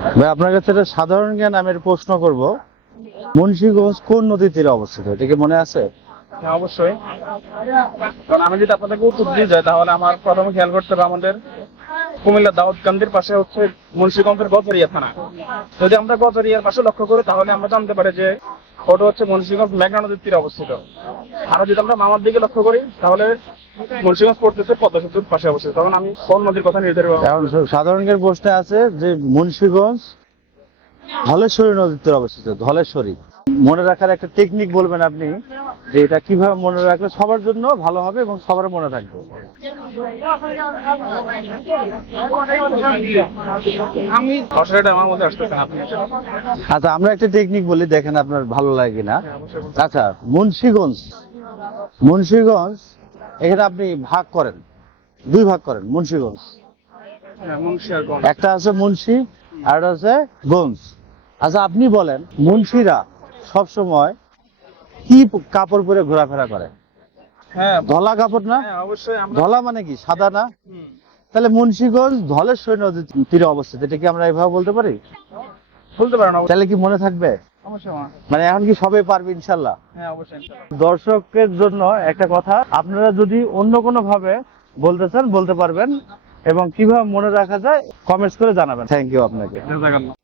ভাই আপনার কাছে একটা সাধারণ জ্ঞান আমি একটা প্রশ্ন করব, মুন্সিগঞ্জ কোন নদীর তীরে অবস্থিত, এটা কি মনে আছে? হ্যাঁ, অবশ্যই। কারণ আমি যদি আপনাদেরকে উত্তর দিয়ে যাই তাহলে আমার প্রথমে খেয়াল করতে হবে আমাদের কুমিল্লা দাউদকান্দির পাশে হচ্ছে মুন্সিগঞ্জের গজরিয়া থানা। যদি আমরা গজরিয়ার পাশে লক্ষ্য করি তাহলে আমরা জানতে পারি যে ওটা হচ্ছে মুন্সিগঞ্জ মেঘনা নদীর তীরে অবস্থিত। আর যদি আমরা মামার দিকে লক্ষ্য করি তাহলে মুন্সিগঞ্জ পড়তেছে পদ্মা সেতুর পাশে অবস্থিত। তখন আমি কোন নদীর কথা নির্ধারিত এখন সাধারণ জ্ঞান প্রশ্নে আছে যে মুন্সিগঞ্জ ধলেশ্বরী নদীর তীরে অবস্থিত। ধলেশ্বরী মনে রাখার একটা টেকনিক বলবেন আপনি, যে এটা কিভাবে মনে রাখলে সবার জন্য ভালো হবে এবং সবার মনে থাকবে? আমি অসুবিধা আমার মধ্যে আসতেছে না, আপনি আচ্ছা, আমরা একটা টেকনিক বলি, দেখেন আপনার ভালো লাগে কিনা। আচ্ছা, মুন্সিগঞ্জ মুন্সিগঞ্জ এখানে আপনি ভাগ করেন, দুই ভাগ করেন মুন্সিগঞ্জ। মুন্সি আর গঞ্জ। একটা আছে মুন্সি আর একটা আছে গঞ্জ। আচ্ছা, আপনি বলেন মুন্সিরা সব সময় কি কাপড় পরে ঘোরাফেরা করে? হ্যাঁ, ধলা কাপড় না? হ্যাঁ, অবশ্যই আমরা। ধলা মানে কি, সাদা না? হুম, তাহলে মুন্সিগঞ্জ ধলেশ্বরী নদীর তীরে অবস্থিত, এটা কি আমরা এভাবে বলতে পারি? বলতে পারেন অবশ্যই। তাহলে কি মনে থাকবে? অবশ্যই মা। মানে এখন কি সবাই পারবে ইনশাল্লাহ? হ্যাঁ, অবশ্যই ইনশাআল্লাহ। দর্শকের জন্য একটা কথা, আপনারা যদি অন্য কোনো ভাবে বলতে চান বলতে পারবেন, এবং কিভাবে মনে রাখা যায় কমেন্টস করে জানাবেন। থ্যাংক ইউ আপনাকে। জাযাকাল্লাহ।